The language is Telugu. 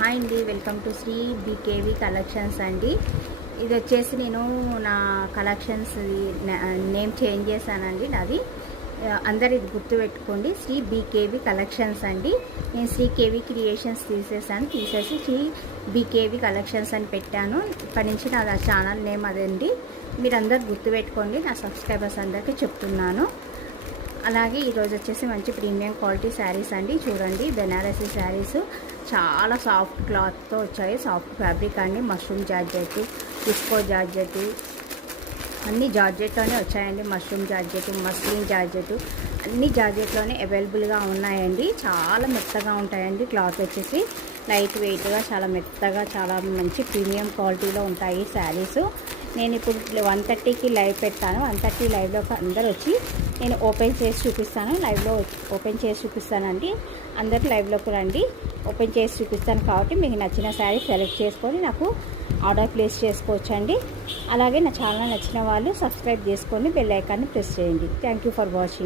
హాయ్ అండి, వెల్కమ్ టు శ్రీ బీకేవి కలెక్షన్స్ అండి. ఇది వచ్చేసి నేను నా కలెక్షన్స్ నేమ్ చేంజ్ చేశానండి. నాది అందరు ఇది గుర్తుపెట్టుకోండి, శ్రీ బీకేవి కలెక్షన్స్ అండి. నేను శ్రీ కేవి క్రియేషన్స్ తీసేసి శ్రీ బీకేవి కలెక్షన్స్ అని పెట్టాను. ఇప్పటి నుంచి నా ఛానల్ నేమ్ అదండి. మీరు అందరు గుర్తుపెట్టుకోండి, నా సబ్స్క్రైబర్స్ అందరికీ చెప్తున్నాను. అలాగే ఈరోజు వచ్చేసి మంచి ప్రీమియం క్వాలిటీ శారీస్ అండి. చూడండి, బెనారసీ శారీస్ చాలా సాఫ్ట్ క్లాత్తో వచ్చాయి. సాఫ్ట్ ఫ్యాబ్రిక్ అండి. మష్రూమ్ జార్జెట్, డిస్కో జార్జెట్, అన్ని జార్జెట్లోనే వచ్చాయండి. మష్రూమ్ జార్జెట్, మస్లిన్ జార్జెట్, అన్ని జార్జెట్లోనే అవైలబుల్గా ఉన్నాయండి. చాలా మెత్తగా ఉంటాయండి. క్లాత్ వచ్చేసి లైట్ వెయిట్గా, చాలా మెత్తగా, చాలా మంచి ప్రీమియం క్వాలిటీలో ఉంటాయి శారీస్. నేను ఇప్పుడు 1:30కి లైవ్ పెడతాను. 1:30 లైవ్లోకి అందరు వచ్చి నేను ఓపెన్ చేసి చూపిస్తాను. లైవ్లో ఓపెన్ చేసి చూపిస్తానండి. అందరు లైవ్లోకి రండి, ఓపెన్ చేసి చూపిస్తాను. కాబట్టి మీకు నచ్చిన శారీ సెలెక్ట్ చేసుకొని నాకు ఆర్డర్ ప్లేస్ చేసుకోవచ్చండి. అలాగే నా ఛానల్ నచ్చిన వాళ్ళు సబ్స్క్రైబ్ చేసుకొని బెల్ ఐకాన్ని ప్రెస్ చేయండి. Thank you for watching.